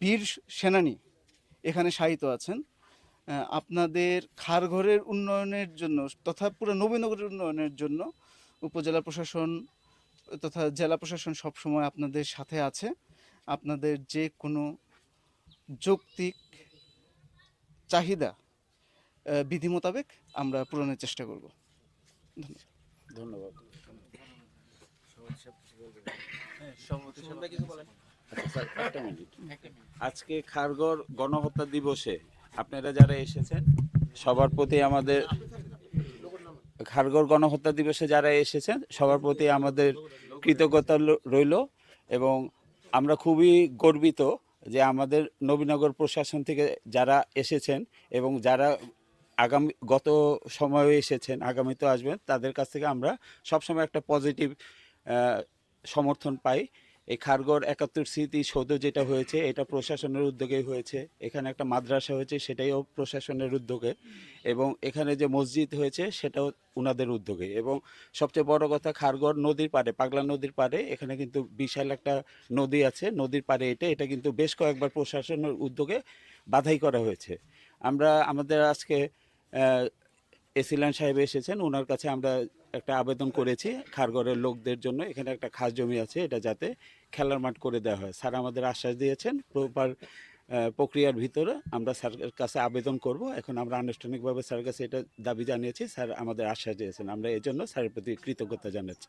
বীর সেনানী এখানে শায়িত আছেন। আপনাদের খারঘরের উন্নয়নের জন্য তথা পুরো নবীনগরের উন্নয়নের জন্য উপজেলা প্রশাসন তথা জেলা প্রশাসন সবসময় আপনাদের সাথে আছে। আপনাদের যে কোনো যৌক্তিক চাহিদা বিধি মোতাবেক আমরা পূরণের চেষ্টা করব। ধন্যবাদ। আচ্ছা স্যার, একটা মিনিট। আজকে খারঘর গণহত্যা দিবসে আপনারা যারা এসেছেন সবার প্রতি আমাদের খারঘর গণহত্যা দিবসে যারা এসেছেন সবার প্রতি আমাদের কৃতজ্ঞতা রইল এবং আমরা খুবই গর্বিত যে আমাদের নবীনগর প্রশাসন থেকে যারা এসেছেন এবং যারা গত সময়ে এসেছেন আগামীতেও আসবেন তাদের কাছ থেকে আমরা সবসময় একটা পজিটিভ সমর্থন পাই। এই খারঘর ৭১ স্মৃতি সৌধ যেটা হয়েছে এটা প্রশাসনের উদ্যোগেই হয়েছে। এখানে একটা মাদ্রাসা হয়েছে সেটাও প্রশাসনের উদ্যোগে এবং এখানে যে মসজিদ হয়েছে সেটাও উনাদের উদ্যোগে এবং সবচেয়ে বড় কথা খারঘর নদীর পাড়ে পাগলা নদীর পাড়ে এখানে কিন্তু বিশাল একটা নদী আছে। নদীর পাড়ে এটা কিন্তু বেশ কয়েকবার প্রশাসনের উদ্যোগে বাধাই করা হয়েছে। আমরা আমাদের আজকে এসিলান সাহেব এসেছেন, ওনার কাছে আমরা একটা আবেদন করেছি খারঘরের লোকদের জন্য এখানে একটা খাস জমি আছে এটা যাতে খেলার মাঠ করে দেওয়া হয়। স্যার আমাদের আশ্বাস দিয়েছেন প্রপার প্রক্রিয়ার ভিতরে আমরা স্যারের কাছে আবেদন করব। এখন আমরা আনুষ্ঠানিকভাবে স্যারের কাছে এটা দাবি জানিয়েছি, স্যার আমাদের আশ্বাস দিয়েছেন, আমরা এই জন্য স্যারের প্রতি কৃতজ্ঞতা জানাচ্ছি।